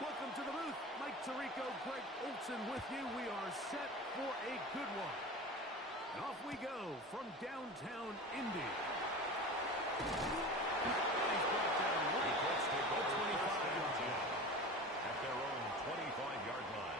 Welcome to the booth. Mike Tirico, Greg Olson with you. We are set for a good one. And off we go from downtown Indy. He's brought down the Colts take over 25 yards at their own 25-yard line.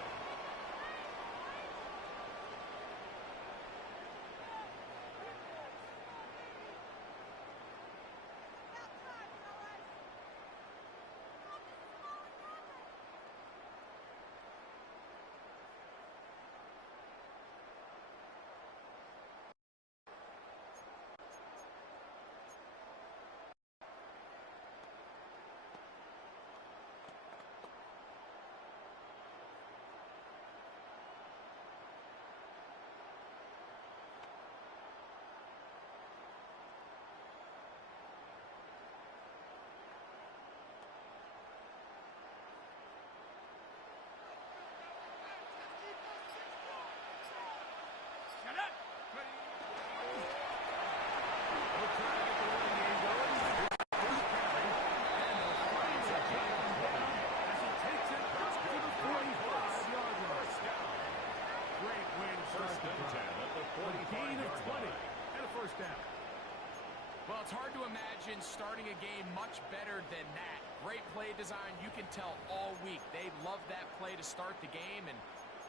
Well, it's hard to imagine starting a game much better than that. Great play design. You can tell all week they love that play to start the game, and,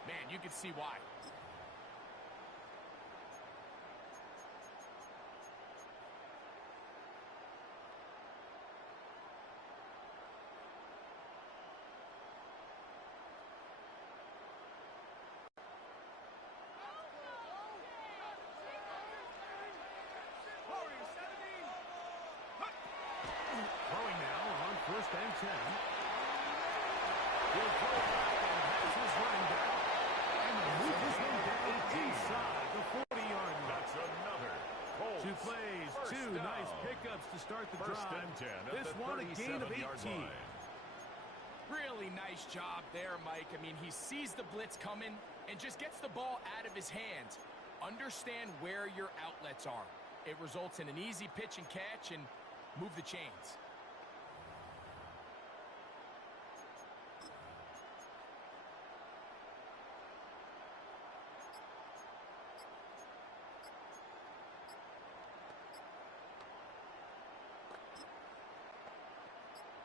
man, you can see why. First and 10. He'll throw back and has his running back. And the move this one down inside the 40-yard line. That's another Colts. Two plays, two nice pickups to start the drive. This one a gain of 18. Really nice job there, Mike. I mean, he sees the blitz coming and just gets the ball out of his hands. Understand where your outlets are. It results in an easy pitch and catch and move the chains.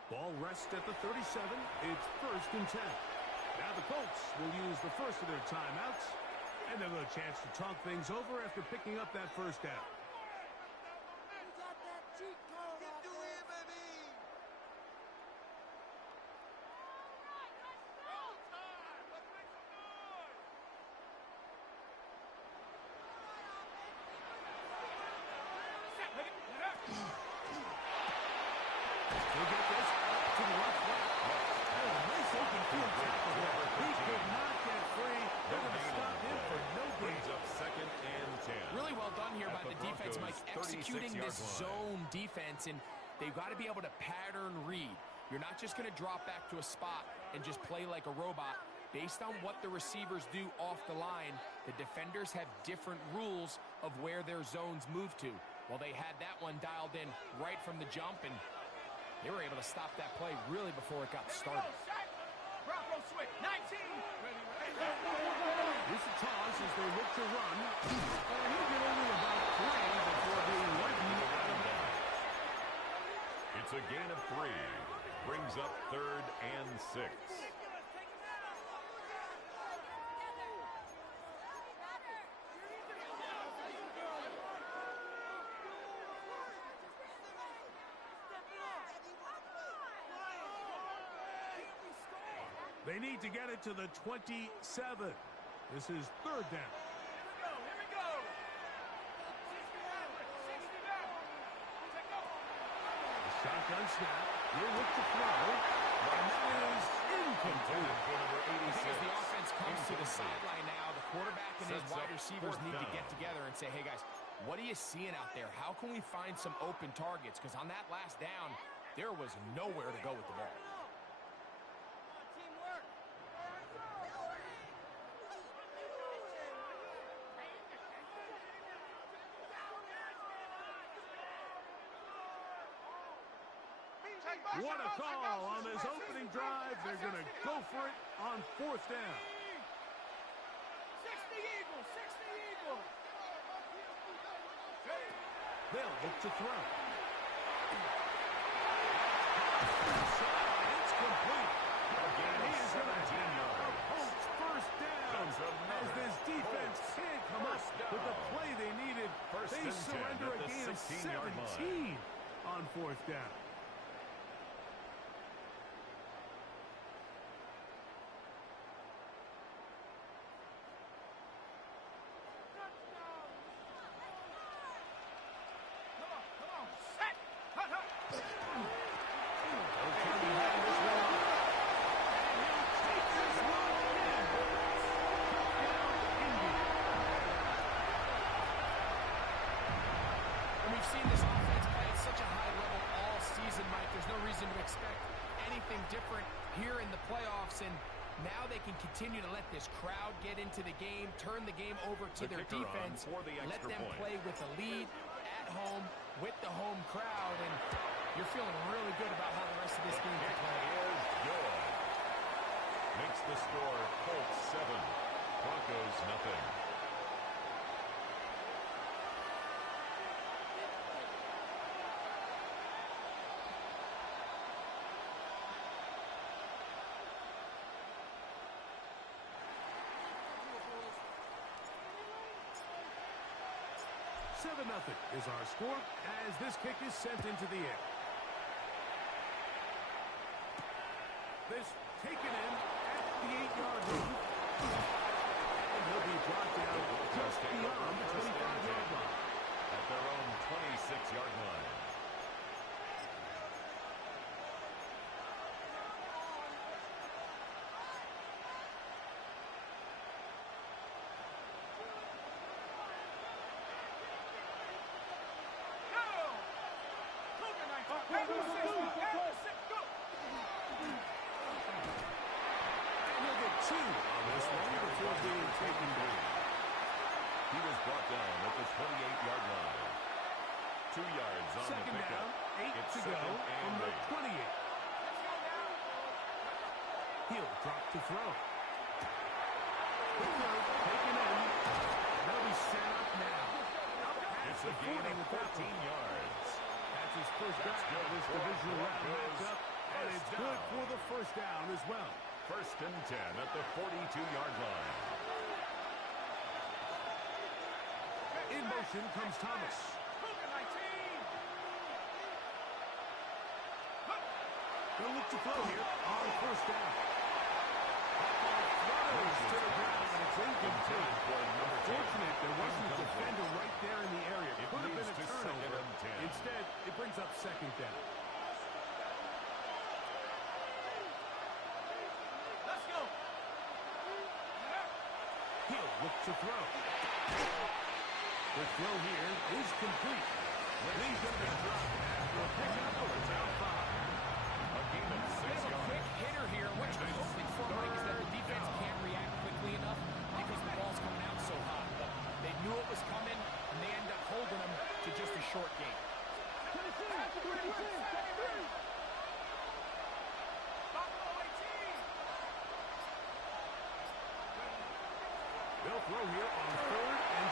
Ball rests at the 37. It's first and 10. Now the Colts will use the first of their timeouts, and they'll have a chance to talk things over after picking up that first down. Executing this zone defense, and they've got to be able to pattern read. You're not just going to drop back to a spot and just play like a robot. Based on what the receivers do off the line, the defenders have different rules of where their zones move to. Well, they had that one dialed in right from the jump, and they were able to stop that play really before it got started. Bronco switch, 19. Here's a toss as they look to run. And he'll get only about 3 before being ridden out of bounds. It's a gain of 3. Brings up 3rd and 6. They need to get it to the 27. This is 3rd down. Here we go. The shotgun snap. Here with the throw. And that is incomplete. As the offense comes to the sideline now, the quarterback and his wide receivers need to get together and say, hey, guys, what are you seeing out there? How can we find some open targets? Because on that last down, there was nowhere to go with the ball. What a call on this opening drive. They're going to go for it on 4th down. 60 Eagles, 60 Eagles. They'll look to throw. It's complete. And he is going to have a Colts first down as this defense can't come up with the play they needed. They surrender a gain of 17 on 4th down. Different here in the playoffs, and now they can continue to let this crowd get into the game, turn the game over to their defense, let them play with a lead at home with the home crowd, and you're feeling really good about how the rest of this game can play. Makes the score Colts 7, Broncos nothing. Nothing is our score as this kick is sent into the air. This taken in at the 8-yard line. And he'll be brought down just beyond the 25-yard line. At their own 26-yard line. He was brought down at the 28-yard line. 2 yards on second the pickup. Down, 8 to go from the 28. He'll drop to throw. Taken in. They'll be set up now. It's a gain of 14 yards. That's his first down of this divisional round matchup, and it's good for the first down as well. 1st and 10 at the 42-yard line. In motion comes Thomas. They'll look to throw here on 1st down. Throws to the ground, and it's incomplete. Unfortunate, there wasn't a defender right there in the area. It could have been a turnover. Instead, it brings up 2nd down. Let's go. He'll look to throw. The throw here is complete. He's going to be dropped after a pickup of a down 5. A gain of 6 yards. A quick hitter here. What you're hoping for, Mike, is that the defense can't react quickly enough because the ball's coming out so hot. But they knew it was coming, and they end up holding them to just a short game. They'll throw here on 3rd and...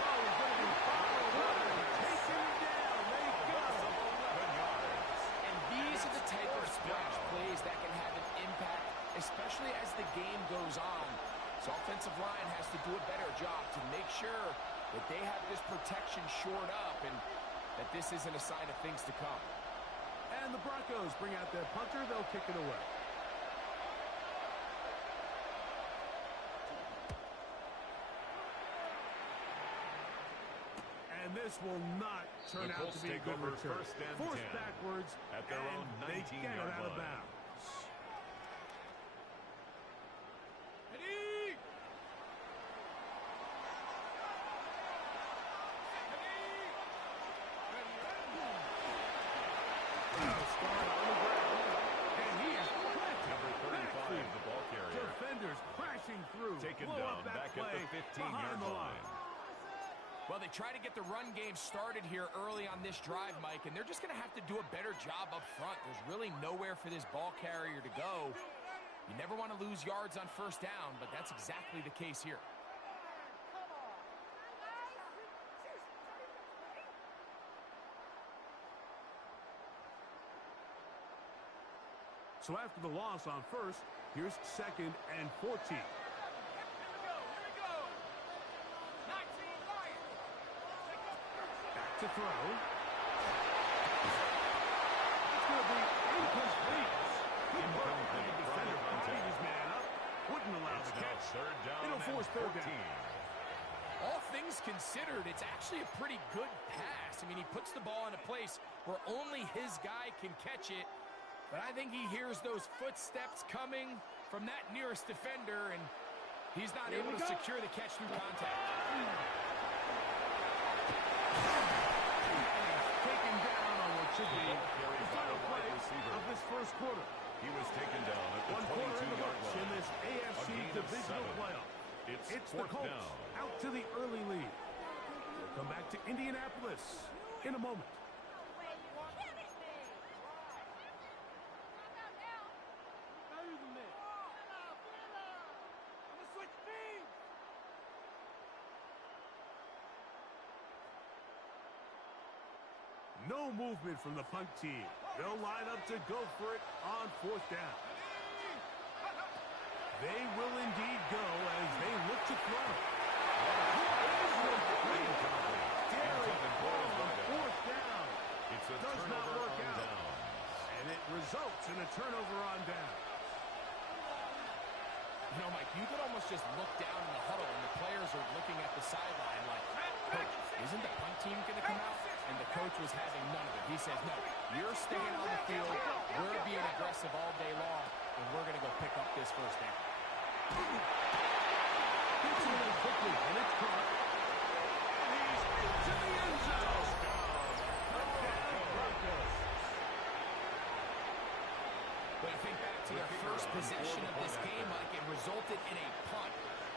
Oh, he's going to be followed up and taken down. They go. 11 yards. And these are the type of splash plays that can have an impact, especially as the game goes on. So offensive line has to do a better job to make sure that they have this protection shored up and that this isn't a sign of things to come. And the Broncos bring out their punter. They'll kick it away. And this will not turn out to be a good return. Forced backwards at their own 19-yard out of line. bounds. Taken down back at the 15-yard line. Well, they try to get the run game started here early on this drive, Mike, and they're just going to have to do a better job up front. There's really nowhere for this ball carrier to go. You never want to lose yards on first down, but that's exactly the case here. So after the loss on first, here's 2nd and 14. To throw. It's going to be incomplete. Good work. The defender bodied his man up. Wouldn't allow the catch. It'll force 3rd down. All things considered, it's actually a pretty good pass. I mean, he puts the ball in a place where only his guy can catch it. But I think he hears those footsteps coming from that nearest defender, and he's not able to secure the catch through contact. Should be the final play of this first quarter. He was taken down at the 22-yard line. In this AFC Divisional Playoff. It's the Colts out to the early lead. We'll come back to Indianapolis in a moment. No movement from the punt team. They'll line up to go for it on 4th down. They will indeed go as they look to throw. On 4th down. Does not work out. And it results in a turnover on down. You know, Mike, you could almost just look down in the huddle and the players are looking at the sideline like, Coach, isn't the punt team going to come out? And the coach was having none of it. He says, no, you're staying on the field. We're being aggressive all day long, and we're going to go pick up this first down. Gets it in quickly, and it's caught. And he's into the end zone. Touchdown, Broncos. But I think back to their first possession of this game, Mike, it resulted in a punt.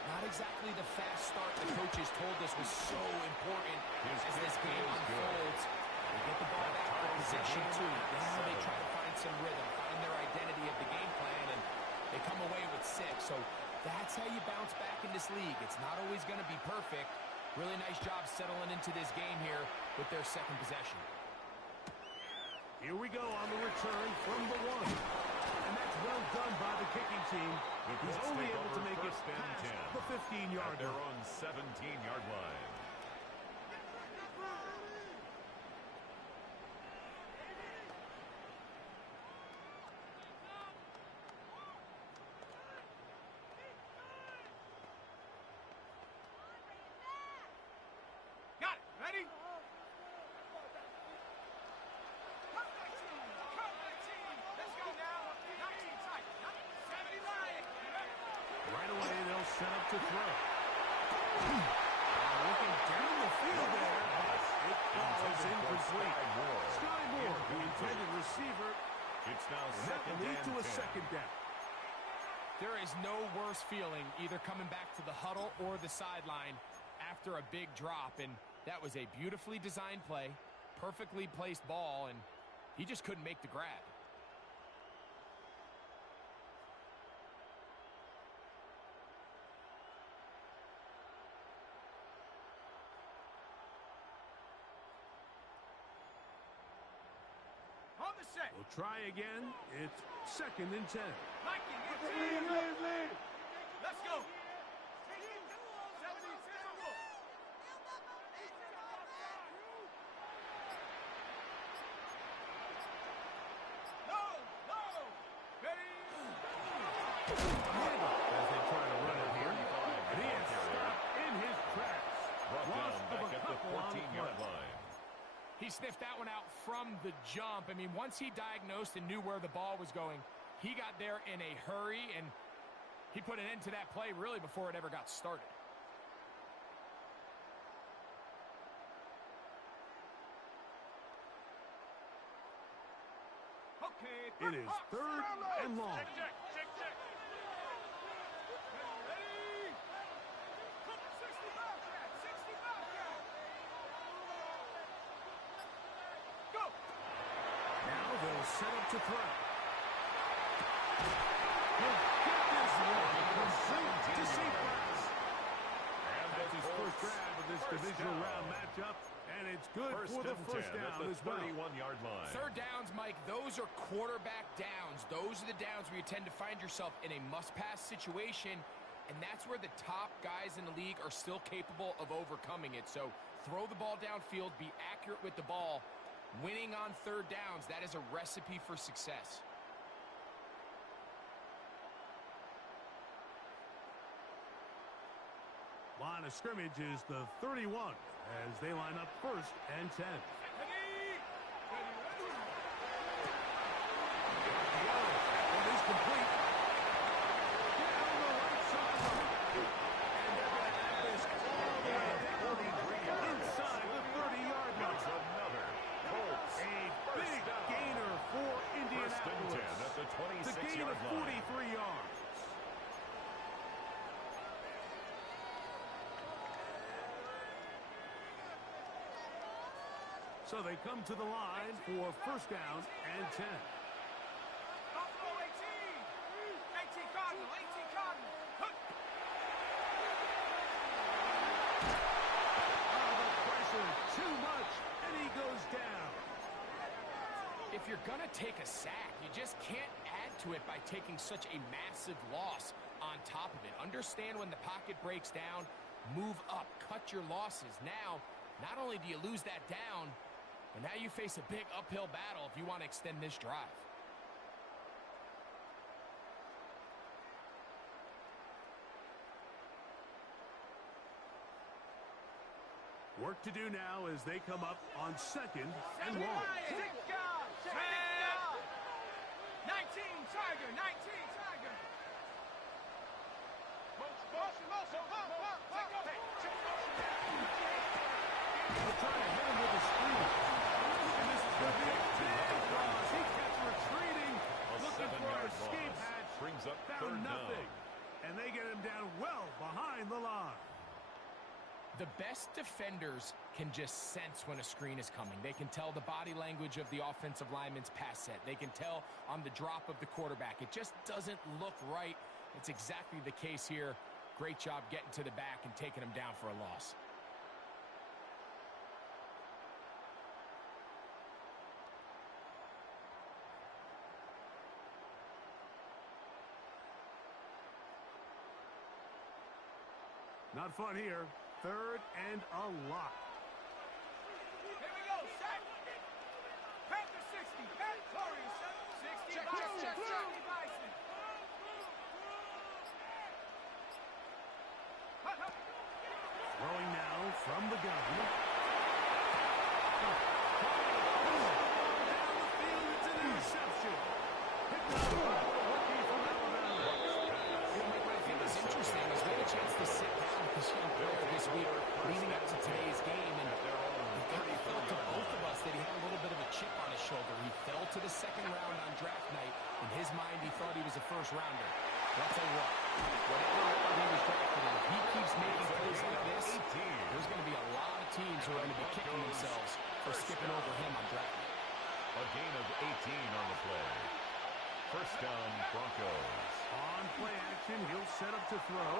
Not exactly the fast start the coaches told us was so important as this game unfolds. They get the ball back for possession 2. Now they try to find some rhythm, find their identity of the game plan, and they come away with 6. So that's how you bounce back in this league. It's not always going to be perfect. Really nice job settling into this game here with their 2nd possession. Here we go on the return from the 1. And that's well done by the kicking team. He's only able to make it past the 15-yard line. They're on 17-yard line. Got it. Ready? Right away, they'll set up to throw. Looking down the field there, but it falls incomplete. Sky Moore, the intended receiver. It's now second and 10. To a 2nd down. There is no worse feeling either coming back to the huddle or the sideline after a big drop, and that was a beautifully designed play, perfectly placed ball, and he just couldn't make the grab. We'll try again. It's 2nd and 10. Mikey, lead. Let's go. 72. No. Ready. As they try to run it here. And he is stopped in his tracks. Loss of a couple on the 14-yard line. He sniffed that one out from the jump. I mean, once he diagnosed and knew where the ball was going, he got there in a hurry, and he put an end to that play really before it ever got started. Okay. It is 3rd and long. Check. Ready? 65 count. to throw. He'll get this one complete to sequence. That's his first grab of this divisional round matchup, and it's good for the first down as well. 31-yard line. Third downs, Mike, those are quarterback downs. Those are the downs where you tend to find yourself in a must-pass situation, and that's where the top guys in the league are still capable of overcoming it. So throw the ball downfield, be accurate with the ball. Winning on third downs, that is a recipe for success. Line of scrimmage is the 31 as they line up first and 10. It is complete. Down the right sideline. And they're going to have this all the way down inside the 30-yard line. That's another Colts. A big gainer for First and 10 Indianapolis. at the The gain 26-yard of line. 43 yards. So they come to the line for first down and 10. Buffalo 18. 18 Cardinal. 18 Cardinal. Hook. Oh, the pressure, too much, and he goes down. If you're going to take a sack, you just can't add to it by taking such a massive loss on top of it. Understand when the pocket breaks down, move up, cut your losses. Now, not only do you lose that down, but now you face a big uphill battle if you want to extend this drive. Work to do now as they come up on second and long. 19 Tiger. 19 Tiger. Motion. They'll try to hit him with a screen. And this is going to be a big loss. He kept retreating, looking for an escape hatch. Brings up Found third nothing. down. And they get him down well behind the line. The best defenders can just sense when a screen is coming. They can tell the body language of the offensive lineman's pass set. They can tell on the drop of the quarterback. It just doesn't look right. It's exactly the case here. Great job getting to the back and taking him down for a loss. Not fun here. Third and a lot. Here we go. Set. Panther 60. Victorious. 60 Bison. 60 Bison. Throwing now from the gun. Down the field, it's an interception. Picked up by the rookie from Alabama. Mike, what I think is interesting is we had a chance to sit down with this young player this week leading up to today's game, and it kind of felt to both of us that he had a little bit of a chip on his shoulder. He fell to the second round on draft night. In his mind, he thought he was a first rounder. But I'll tell you what, whatever round he was drafted in, if he keeps making plays like this, there's going to be a lot of teams who are going to be kicking themselves for skipping over him on draft night. A gain of 18 on the play. First down, Broncos. On play action, he'll set up to throw.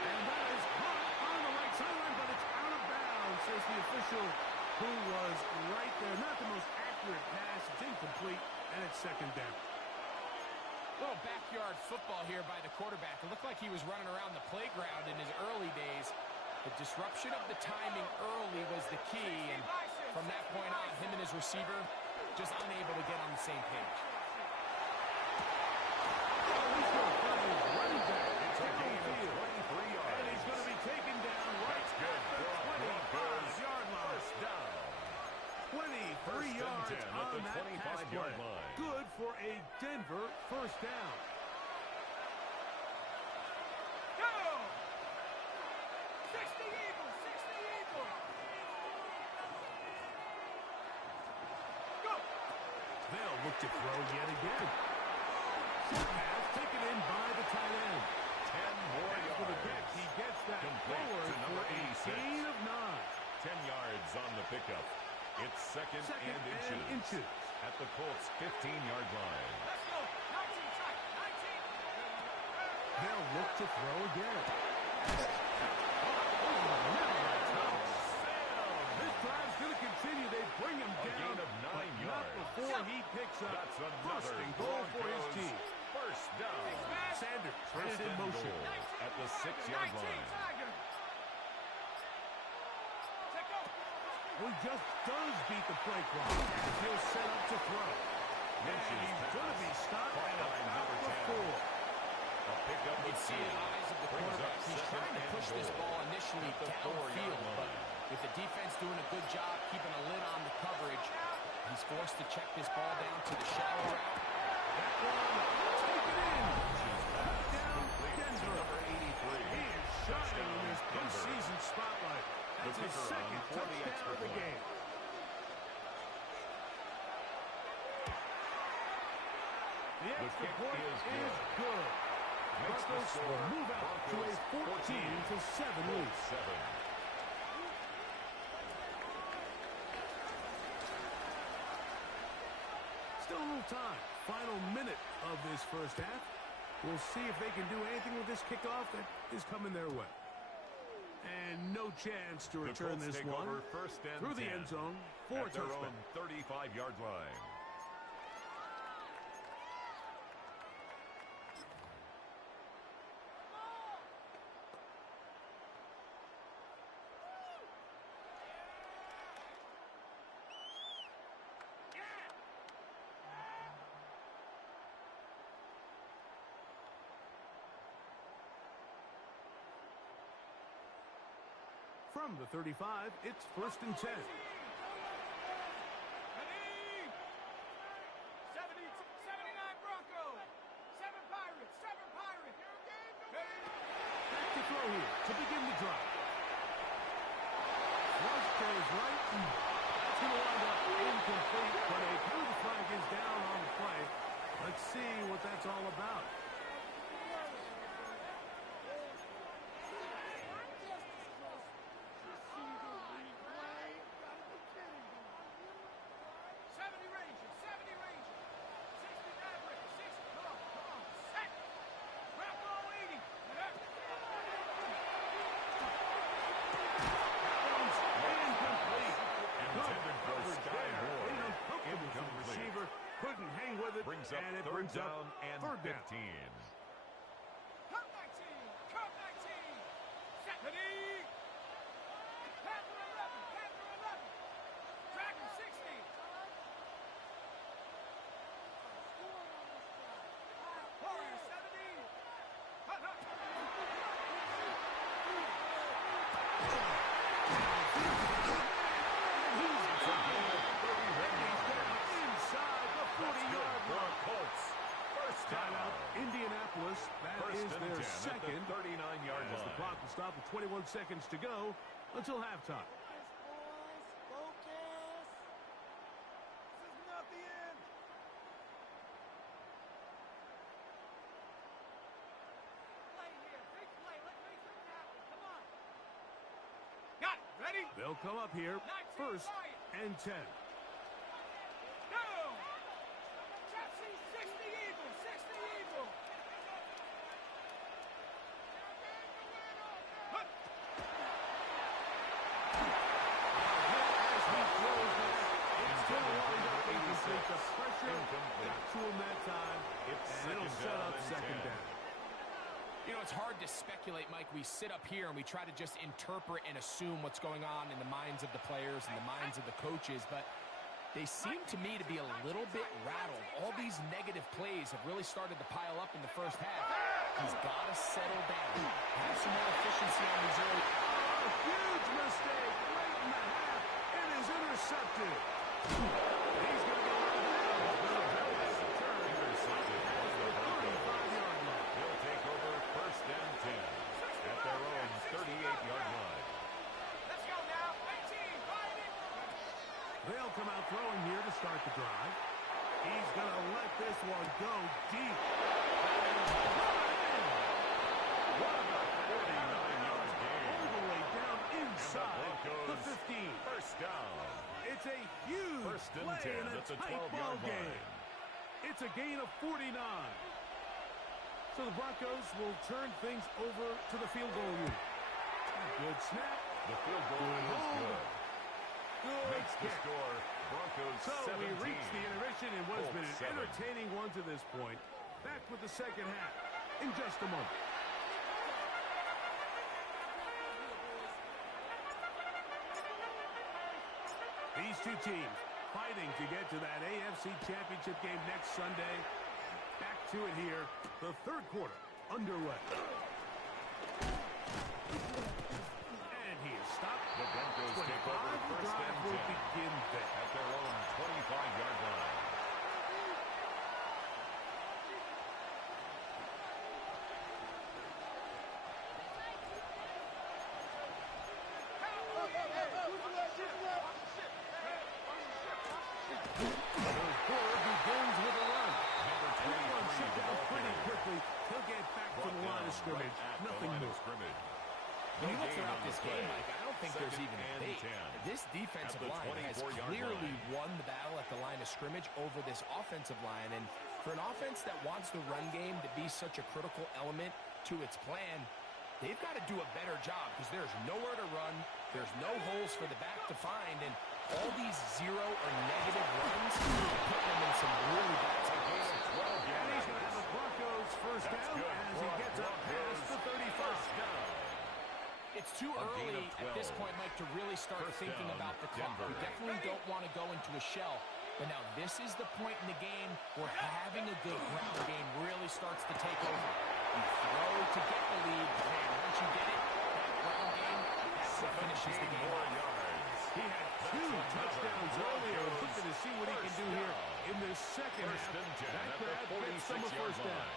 And that is caught on the right sideline, but it's out of bounds, says the official, who was right there. Not the most accurate pass. It's incomplete, and it's second down. Little backyard football here by the quarterback. It looked like he was running around the playground in his early days. The disruption of the timing early was the key, and from that point on, him and his receiver just unable to get on the same page. Oh, he's going to find his running back. It's a gain of 23 yards. And he's going to be taken down right That's good. at the 25-yard line. First down. 23 yards 10 at on the that pass 25-yard play. line. Good for a Denver first down. Go. 60 Eagles. 60 Eagles. Go. They'll look to throw yet again. Short pass taken in by the tight end. 10 more And for the yards. catch, he gets that Complete forward to number for a 86. gain of 9. 10 yards on the pickup. It's second and Second and inches. inches. At the Colts 15-yard line. Let's go. 19 tight. 19. They'll look to throw again. This drive's going to continue. They bring him A down, gain of 9 but not yards. before he picks up That's first another and goal for his Broncos team. first down. Sanders has First it in and motion. goal at the 6-yard line. Tiger. Take over. He just does beat the play clock as he'll set up to throw. And he's going to be stopped at about the 4. A pickup You with see the eyes of the Brings up quarterback. He's trying to push this ball initially the downfield, 4-yard but line. with the defense doing a good job keeping a lid on the coverage, he's forced to check this ball down to the shallow route. That one, take it in. Down Denver. Number 83. He is shining in this postseason spotlight. That's his kicker second on for the touchdown extra of the point. game. The extra kick point is is good. Makes the Broncos score will move out to a Broncos 14-7 lead. 7. Still a little time. Final minute of this first half. We'll see if they can do anything with this kickoff that is coming their way. And no chance to The return Colts this take one over first and through 10 the end zone for a at their touchdown. own 35-yard line. From the 35, it's first and 10. 70. 79 Broncos. 7 Pirates. 7 Pirates. Back to throw here to begin the drive. Once goes right. That's going to wind up incomplete, but a blue flag is down on the play. Let's see what that's all about. 70 Rangers. 70 Rangers. 60 Mavericks. 60. Come on. Come on. Set. Bronco 80. Incomplete. Intended for Sky Moore. Incomplete. Receiver couldn't hang with it, Brings up and it third brings up down and third 15. down. Cup 19. Cup 19. Set. Ready. Panther 11. Panther 11. Dragon 60. Warrior 70. Hut, hut. Inside the 40-yard For line. Colts. First down. Timeout, Indianapolis. That First is and their 10 second. at the 39-yard As the line. clock will stop with 21 seconds to go until halftime. This is not the end. Play here. Big play. Let's make something happen. Come on. Got it. Ready? They'll come up here 19 first Lions. and 10. Go! Chelsea 60 Eagles. 60 Eagles. Hut. As he throws that, it's going to wind up incomplete. The pressure Incomplete. got to him that time, It's and it'll second set down up and second 10. down. You know, it's hard to speculate, Mike. We sit up here and we try to just interpret and assume what's going on in the minds of the players and the minds of the coaches, but they seem to me to be a little bit rattled. All these negative plays have really started to pile up in the first half. He's got to settle down, have some more efficiency on these early. A huge mistake late in the half. It is intercepted. He's going to go out of bounds, but a big return Intercepted by the at the Broncos. 35-yard line. They'll take over first and 10 at their own 38-yard line. Let's go now. 18. Fighting. They'll come out throwing here to start the drive. He's going to let this one go deep. What a 49-yard gain. All the way down inside the Broncos 15. First down It's a huge First and play 10 in a at the tight 12-yard ball game. line. It's a gain of 49. So the Broncos will turn things over to the field goal unit. Good snap. The field goal is good. Good Makes the kick. score Broncos So 17. we reach the intermission in what has been an Colts 7. entertaining one to this point. Back with the second half in just a moment. These two teams fighting to get to that AFC Championship game next Sunday. Back to it here. The third quarter underway. And he is stopped. The Broncos take over first drive and will 10 begin there. at their own 25-yard line. Scrimmage. Nothing more. When you look throughout this game, Mike, I don't think there's even a debate. This defensive line has clearly won the battle at the line of scrimmage over this offensive line. And for an offense that wants the run game to be such a critical element to its plan, they've got to do a better job because there's nowhere to run. There's no holes for the back to find. And all these zero or negative runs put them in some really bad tackles. And he's going to have the Broncos first down as he gets up past the 35. It's too early at this point, Mike, to really start thinking about the clock. We definitely don't want to go into a shell. But now this is the point in the game where having a good ground game really starts to take over. You throw to get the lead, and once you get it, that ground game, that's what finishes the game off. He had two touchdowns earlier. Looking to see what he can do here in this second half. That could have been some first down.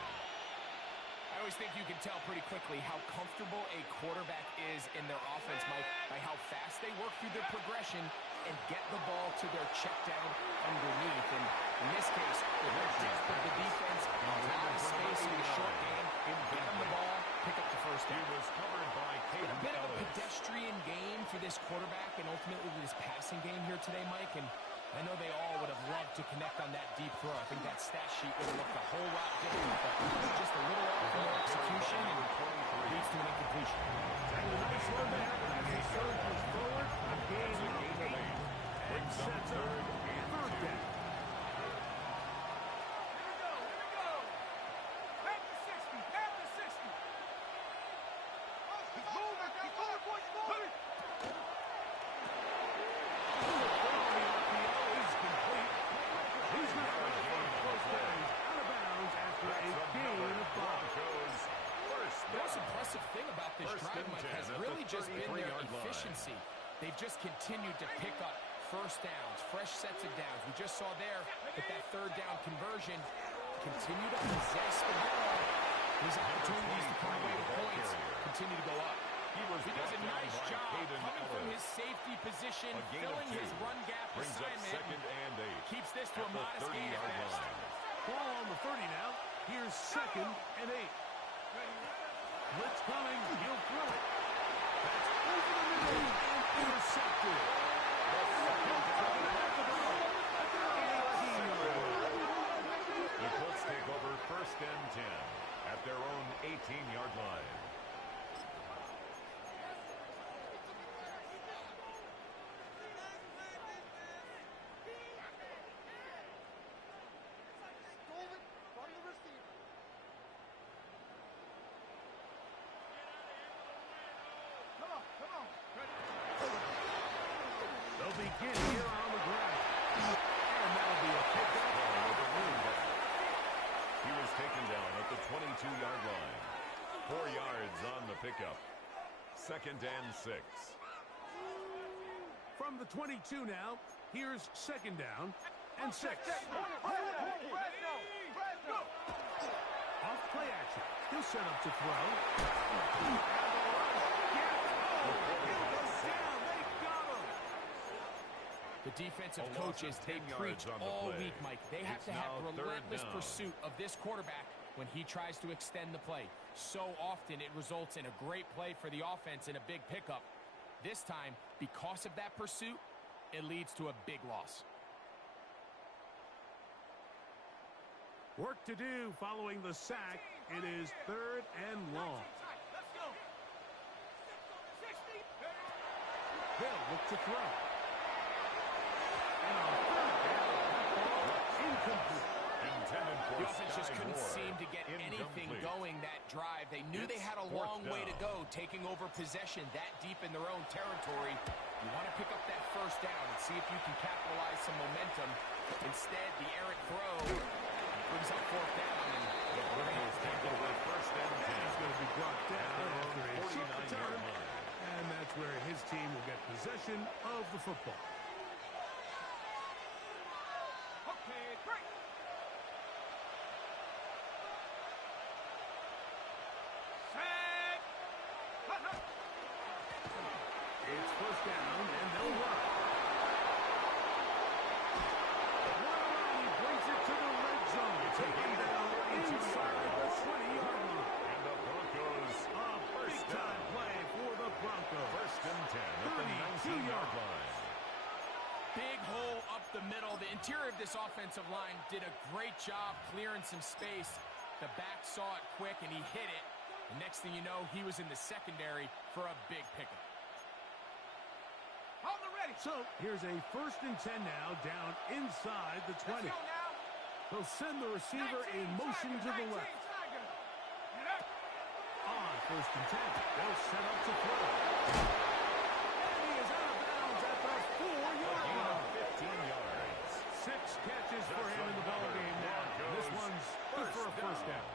I always think you can tell pretty quickly how comfortable a quarterback is in their offense, Mike, by how fast they work through their progression and get the ball to their check down underneath. And in this case, with the depth of the defense, a lot of space in the short game, get them the ball, pick up the first down. He was covered by A bit of a pedestrian game for this quarterback and ultimately this passing game here today, Mike. And I know they all would have loved to connect on that deep throw. I think that stat sheet would have looked a whole lot different, but just a little off in their execution and leads to an incompletion. And a nice run there as he surges forward. A gain of 8. And sets up third down. Efficiency. They've just continued to pick up first downs, fresh sets of downs. We just saw there with that third down conversion, continue to possess the ball. His opportunities to come away with points continue to go up. He does a nice job coming from his safety position, filling his run gap assignment. Keeps this to a modest gain at best. Ball on the 30 now. Here's second and 8. Blitz coming. He'll throw it. That's over the middle and intercepted. The Colts take over first and 10 at their own 18-yard line. They'll begin here on the ground. And that'll be a pickup. He was taken down at the 22-yard line. 4 yards on the pickup. Second and 6. From the 22 now, here's second down and 6. Off play action. He'll set up to throw. The defensive coaches, they preach all week, Mike. They have to have relentless pursuit of this quarterback when he tries to extend the play. So often it results in a great play for the offense and a big pickup. This time, because of that pursuit, it leads to a big loss. Work to do following the sack. It is 3rd and long. Let's go. 60. They'll look to throw. And on 3rd down, that ball incomplete. Intended for The offense just Sky couldn't Moore. seem to get anything Incomplete. going that drive. They knew they had a It's 4th long way to down. go, taking over possession that deep in their own territory. You want to pick up that 1st down and see if you can capitalize some momentum. Instead, the errant throw brings up 4th down. And The Broncos take it away 1st and 10. He's going to be brought down after a short 49-yard return. line. And that's where his team will get possession of the football. Okay, break. Set. Hut, hut. It's 1st down, and they'll run. He brings it to the red zone. Taken down inside the 20-yard line. And the Broncos A big-time play for the Broncos. 1st and 10 at the 32 19-yard line. big hole up the middle. The interior of this offensive line did a great job clearing some space. The back saw it quick, and he hit it. The next thing you know, he was in the secondary for a big pickup. On the ready. So here's a 1st and 10 now, down inside the 20. Let's go now. He'll send the receiver in motion to the left. On 1st and 10, they'll set up to throw. And he is out of bounds at the 4-yard line. 15 yards. 6 catches for him in the ballgame now. This one's good for a 1st down.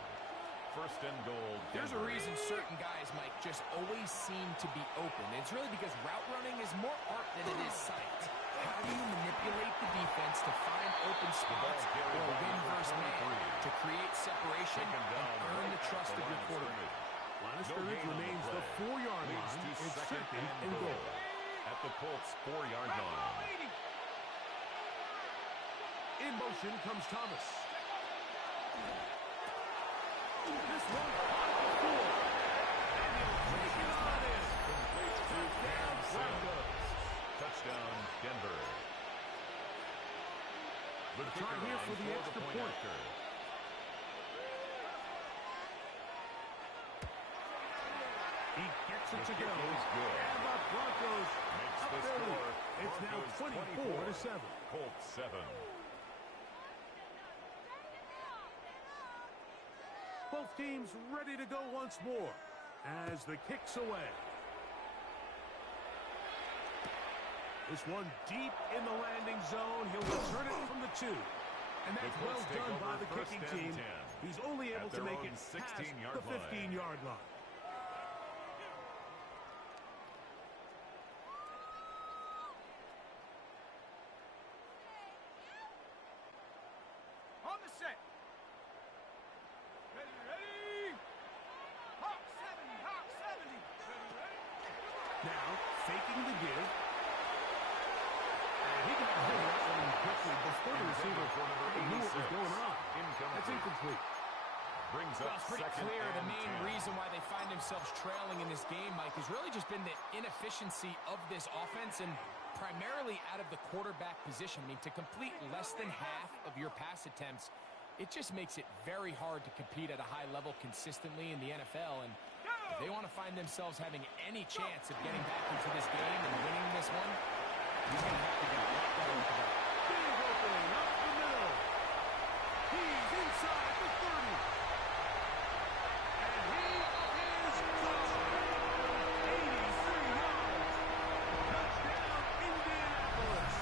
1st and goal. There's a Denver. reason certain guys, Mike, just always seem to be open. It's really because route running is more art than it is sight. How do you manipulate the defense to find open spots or win versus man to create separation and earn the trust of your quarterback? Line of scrimmage remains the 4-yard line. It's 2nd and goal. At the Colts 4-yard line. In motion comes Thomas. This one caught at the 4. And he'll take it on in. Complete to Touchdown, Broncos. Touchdown, Denver. The Try kicker here on for the extra point. after. He gets it to The go. kick is good. And the Broncos Makes up the their lead. score. It's now Broncos 24-7. Colts 7. Both teams ready to go once more as the kick's away. This one deep in the landing zone. He'll return it from the 2. And that's The well Colts take done by over the 1st kicking and team. 10. He's only able At to their make own it past 16-yard the 15-yard line. On the set. Ready, ready. Hawk 70, Hawk 70. Ready, ready. Now, faking the give. And he got rid of that one quickly before the receiver knew what was going on. That's incomplete. Brings Well, up it's pretty 2nd clear the and main 10. reason why they find themselves trailing in this game, Mike, has really just been the inefficiency of this offense and primarily out of the quarterback position. I mean, to complete less than half of your pass attempts, it just makes it very hard to compete at a high level consistently in the NFL. And if they want to find themselves having any chance of getting back into this game and winning this one, he's going to have to get a lot better with the ball. Big opening up the middle. He's inside the 30. And he is gone. 83 yards. Touchdown, Indianapolis.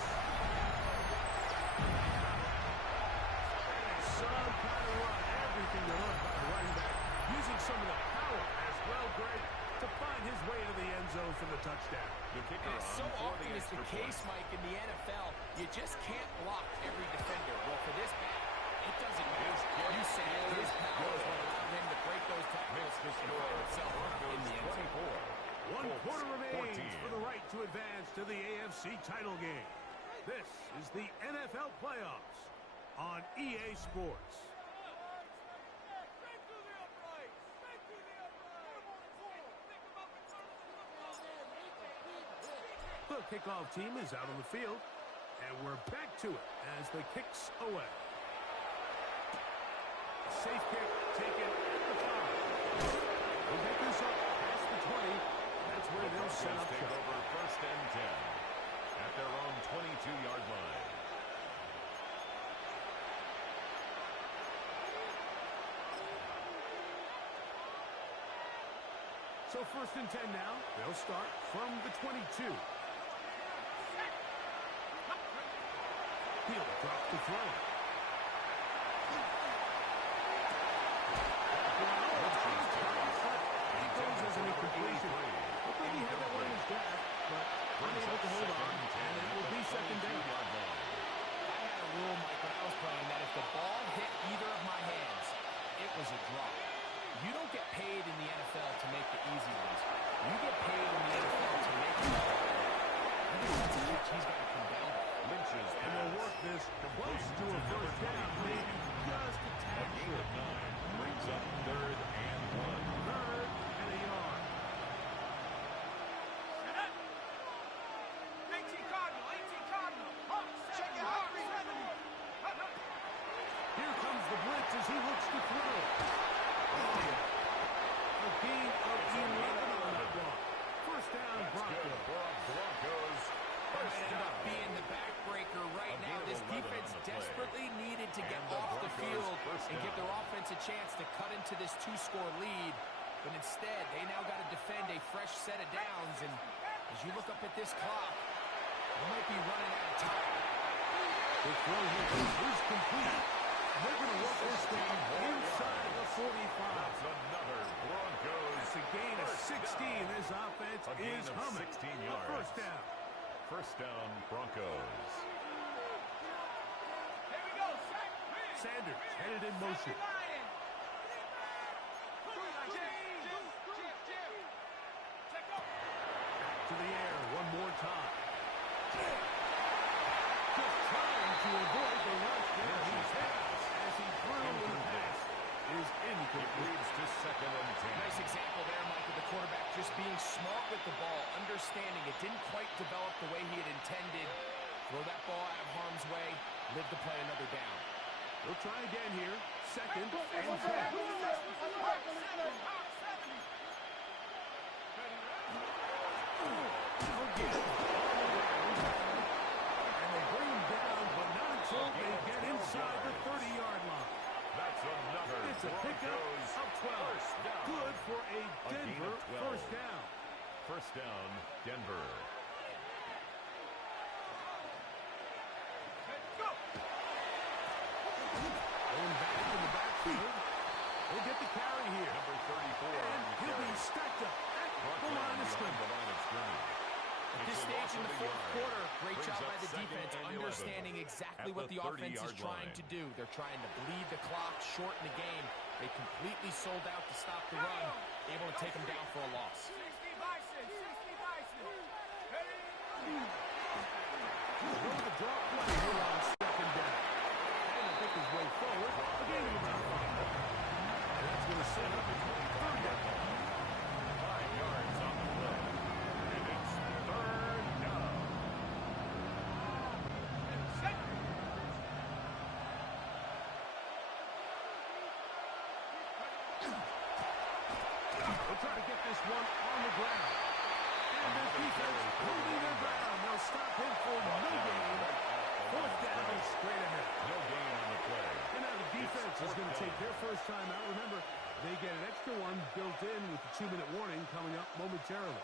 And some kind of run. Everything to run by the running back. Using some of the power as well, Greg, to find his way to the end zone for the touchdown. The kicker And on so for often the is the extra case, point. Mike, in the NFL, you just can't block every defender. Well, for this back, it doesn't matter. You said his power is what allowed him to break those tackles Makes the and score. find himself in the end zone. 24. One Colts, quarter remains 14. for the right to advance to the AFC title game. This is the NFL playoffs on EA Sports. Straight to the upright. Straight to the upright. Pick him up and turn him. The The kickoff team is out on the field, and we're back to it as the kick's away. Safe kick taken at the 5. They'll get this up past the 20. That's where they'll set up take shop. over 1st and 10 at their own 22-yard line. So 1st and 10 now. They'll start from the 22. He'll drop the throw. He goes as an incompletion. Hopefully he had that one in his grasp, but unable to hold on, and it will be 2nd down. I had a rule, Mike, when I was playing, that if the ball hit either of my hands, it was a drop. You don't get paid in the NFL to make the easy ones. You get paid in the NFL to make the hard ones. I think that's a catch he's got to come down with. Lynch's And they'll work this close to a 1st down, maybe just a tad short. 9 brings up 3rd and 1. 3rd and a yard. Set up. 18 Cardinal, 18 Cardinal. Check it out. Here comes the blitz as he looks to throw. A gain of 11 on that block. 1st down, Broncos. Broncos. Might end up being the backbreaker right now. This defense desperately needed to get off the field and give their offense a chance to cut into this 2-score lead. But instead, they now got to defend a fresh set of downs. And as you look up at this clock, they might be running out of time. The throw here is complete. They're going to work this thing inside the 45. That's another Broncos. It's a gain of 16. This offense is humming. 16 A yards. 1st down. 1st down, Broncos. Here we go. Sanders headed in motion. To the air one more time. Just trying to avoid the rush there. He's hit as he threw in the pass. Is incomplete. Leads to 2nd and 10. Nice example there, Mike, of the quarterback just being smart with the ball, understanding it didn't quite develop the way he had intended. Throw that ball out of harm's way, live to play another down. We'll try again here. 2nd and 10. And they bring him down, but not until they get inside the 30-yard line. That's another It's a pickup Broncos of 12. first down. Good for a gain Denver of 12. 1st down. 1st down, Denver. Going back in the backfield. He'll get the carry here. Number 34. And he'll be stacked up at the line of scrimmage. At this stage in the 4th quarter, great job by the defense, understanding exactly what the offense is trying to do. They're trying to bleed the clock, shorten the game. They completely sold out to stop the run, able to take them down for a loss. 60 Bison, 60 Bison. Ready? Go to the drop play here on 2nd down. And I think his way forward. A gain of about 5. And that's going to set up a 3rd down. 5 yards on the play. And it's 3rd down. Set. They'll try to get this one on the ground. And the defense holding their ground. They'll stop him for no gain. 4th down straight ahead. No gain on the play. And now the defense is going to take their first time out. Remember, they get an extra one built in with the 2-minute warning coming up momentarily.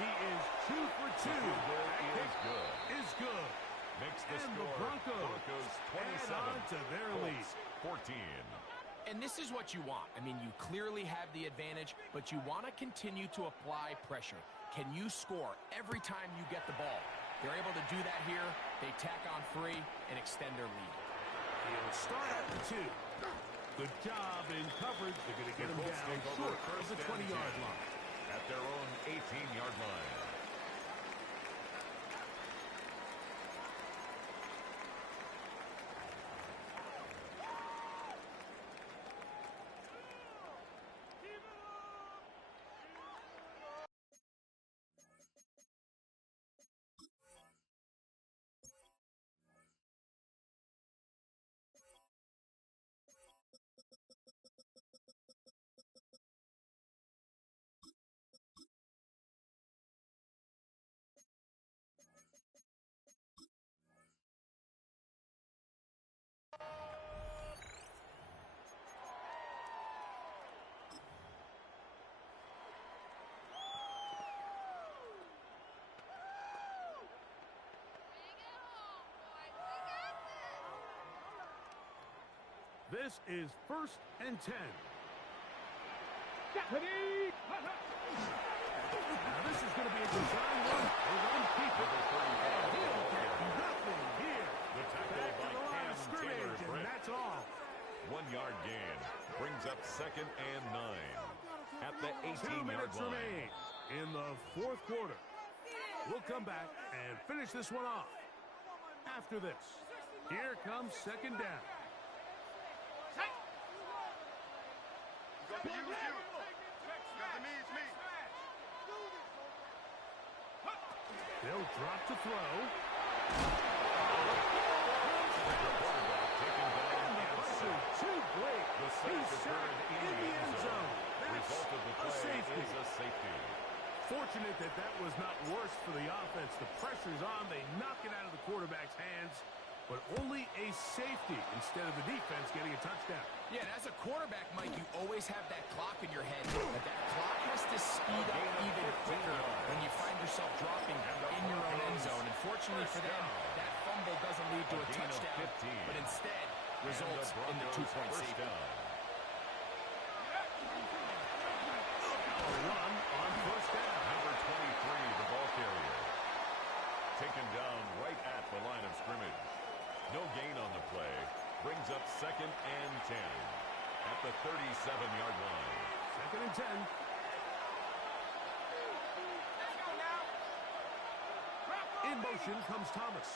He is 2 for 2. That kick is good. Makes the And the score. Broncos add 27. on to their lead. Colts 14. And this is what you want. I mean, you clearly have the advantage, but you want to continue to apply pressure. Can you score every time you get the ball? They're able to do that here. They tack on free and extend their lead. He'll start at the 2. Good job in coverage. They're going to get him Colts down take over short of first the and 20-yard 10 line. at their own 18-yard line. This is 1st and 10. Now this is going to be a design one. We're going to keep it. And he'll get nothing here. Back to the line of scrimmage, and that's all. 1 yard gain brings up 2nd and 9 at the 2 18-yard minutes line. remain in the 4th quarter. We'll come back and finish this one off. After this, here comes 2nd down. They'll drop to throw. Too great. He's set in the end zone. Result of the play is a safety. Fortunate that that was not worse for the offense. The pressure's on. They knock it out of the quarterback's hands, but only a safety instead of the defense getting a touchdown. Yeah, and as a quarterback, Mike, you always have that clock in your head. But that clock has to speed up even quicker when you find yourself dropping in your own end zone. And fortunately for them, that fumble doesn't lead to a touchdown, but instead results in the 2-point safety. Run on 1st down. Number 23, the ball carrier. Taken down right at the line of scrimmage. No gain on the play. Brings up 2nd and 10 at the 37-yard line. 2nd and 10. In motion comes Thomas.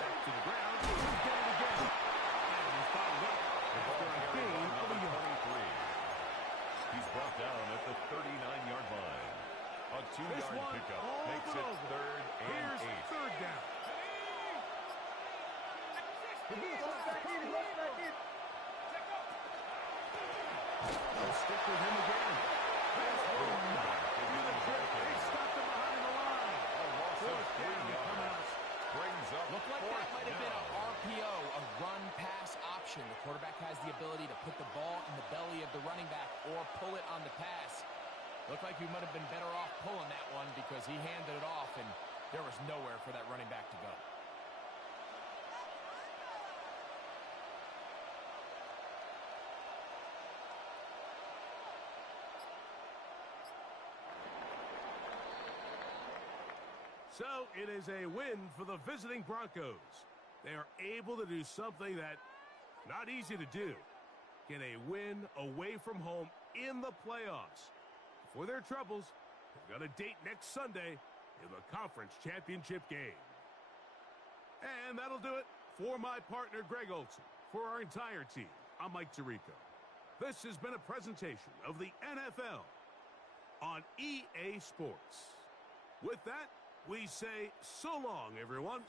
Back to the ground. He's down again. And he's followed up after a gain of a yard. 23. He's brought down at the 39-yard line. A 2-yard pickup makes it 3rd and Here's 8. 3rd down. They'll stick with him again. This will not do the trick. They stopped him behind the line. A loss of 4th 3 down coming up. yards. Brings up Looked like that 4th might have been down. an RPO, a run-pass option. The quarterback has the ability to put the ball in the belly of the running back or pull it on the pass. Looked like he might have been better off pulling that one because he handed it off, and there was nowhere for that running back to go. So it is a win for the visiting Broncos. They are able to do something that not easy to do. Get a win away from home in the playoffs. For their troubles, they've got a date next Sunday in the conference championship game. And that'll do it for my partner, Greg Olson. For our entire team, I'm Mike Tirico. This has been a presentation of the NFL on EA Sports. With that, we say so long, everyone.